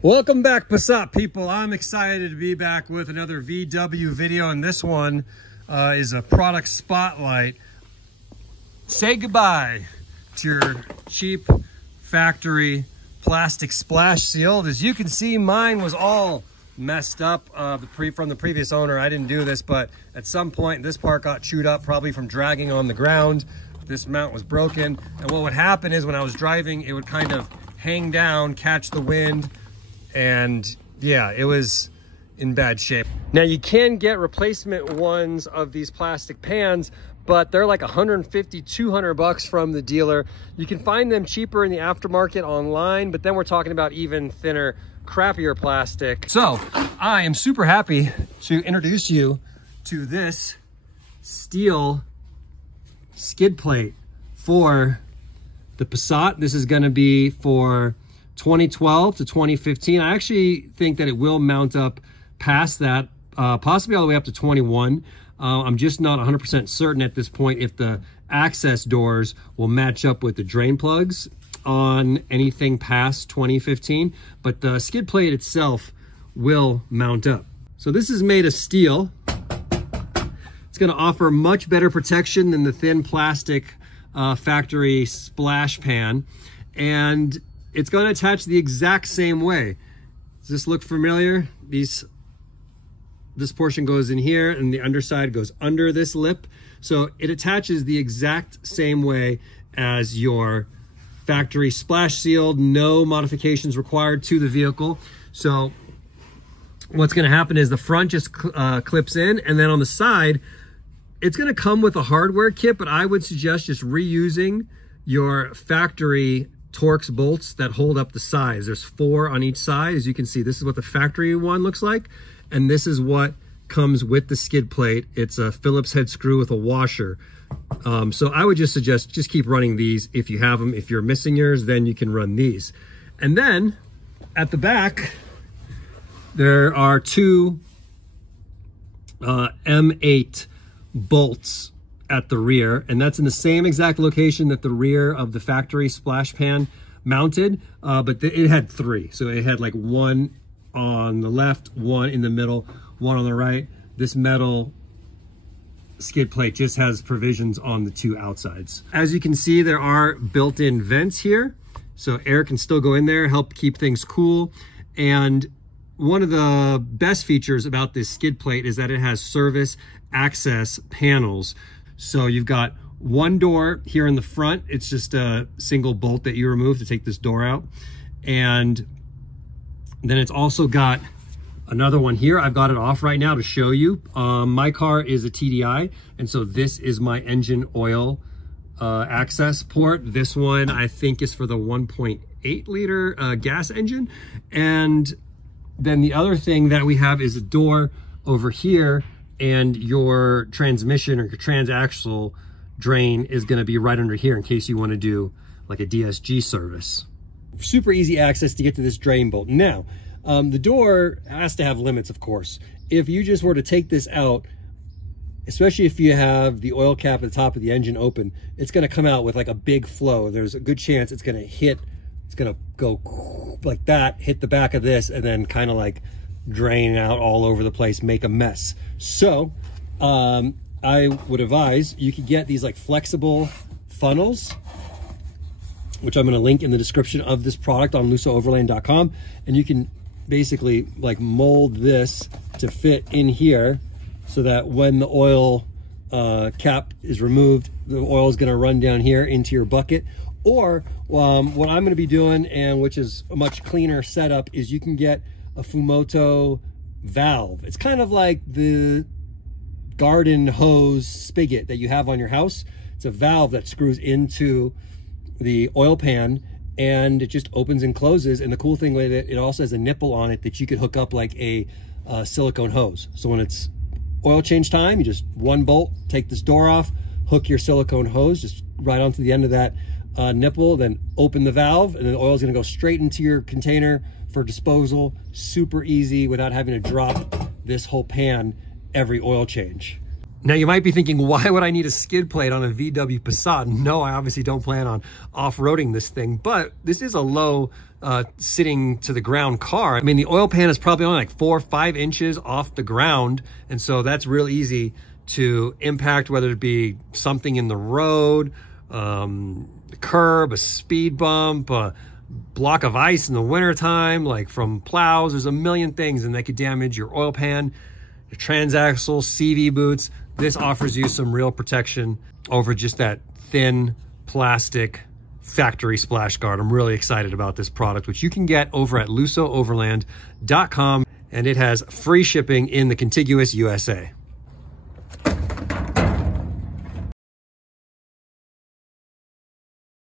Welcome back, Passat people. I'm excited to be back with another VW video, and this one is a product spotlight. Say goodbye to your cheap factory plastic splash shield. As you can see, mine was all messed up from the previous owner. I didn't do this, but at some point this part got chewed up, probably from dragging on the ground. This mount was broken, and what would happen is when I was driving, it would kind of hang down, catch the wind, and yeah, it was in bad shape. Now you can get replacement ones of these plastic pans, but they're like 150, 200 bucks from the dealer. You can find them cheaper in the aftermarket online, but then we're talking about even thinner, crappier plastic. So I am super happy to introduce you to this steel skid plate for the Passat. This is gonna be for 2012 to 2015. I actually think that it will mount up past that, possibly all the way up to 21. I'm just not 100% certain at this point if the access doors will match up with the drain plugs on anything past 2015, but the skid plate itself will mount up. So this is made of steel. It's gonna offer much better protection than the thin plastic factory splash pan, and it's going to attach the exact same way. Does this look familiar? This portion goes in here and the underside goes under this lip. So it attaches the exact same way as your factory splash shield. No modifications required to the vehicle. So what's going to happen is the front just clips in, and then on the side, it's going to come with a hardware kit, but I would suggest just reusing your factory Torx bolts that hold up the sides. There's 4 on each side. As you can see, this is what the factory one looks like, and this is what comes with the skid plate. It's a Phillips head screw with a washer. So I would just suggest just keep running these if you have them. If you're missing yours, then you can run these. And then at the back, there are 2 M8 bolts at the rear, and that's in the same exact location that the rear of the factory splash pan mounted, but it had 3. So it had like 1 on the left, 1 in the middle, 1 on the right. This metal skid plate just has provisions on the 2 outsides. As you can see, there are built-in vents here, so air can still go in there, help keep things cool. And one of the best features about this skid plate is that it has service access panels. So you've got 1 door here in the front. It's just a single bolt that you remove to take this door out. And then it's also got another one here. I've got it off right now to show you. My car is a TDI, and so this is my engine oil access port. This one I think is for the 1.8 liter gas engine. And then the other thing that we have is a door over here, and your transmission or your transaxle drain is going to be right under here in case you want to do like a DSG service. Super easy access to get to this drain bolt. Now, the door has to have limits, of course. If you just were to take this out, especially if you have the oil cap at the top of the engine open, it's going to come out with like a big flow. There's a good chance it's going to go like that, hit the back of this, and then kind of like drain out all over the place, make a mess. So I would advise you could get these like flexible funnels, which I'm going to link in the description of this product on lusooverland.com, and you can basically like mold this to fit in here so that when the oil cap is removed, the oil is going to run down here into your bucket. Or what I'm going to be doing, and which is a much cleaner setup, is you can get a Fumoto valve. It's kind of like the garden hose spigot that you have on your house. It's a valve that screws into the oil pan, and it just opens and closes. And the cool thing with it, it also has a nipple on it that you could hook up like a silicone hose. So when it's oil change time, you just 1 bolt, take this door off, hook your silicone hose just right onto the end of that nipple, then open the valve, and then the oil is going to go straight into your container for disposal. Super easy without having to drop this whole pan every oil change. Now you might be thinking, why would I need a skid plate on a VW Passat? No, I obviously don't plan on off-roading this thing, but this is a low sitting to the ground car. I mean, the oil pan is probably only like 4 or 5 inches off the ground. And so that's real easy to impact, whether it be something in the road, a curb, a speed bump, a block of ice in the wintertime, like from plows. There's a million things, and that could damage your oil pan, your transaxle, CV boots. This offers you some real protection over just that thin plastic factory splash guard. I'm really excited about this product, which you can get over at lusooverland.com, and it has free shipping in the contiguous USA.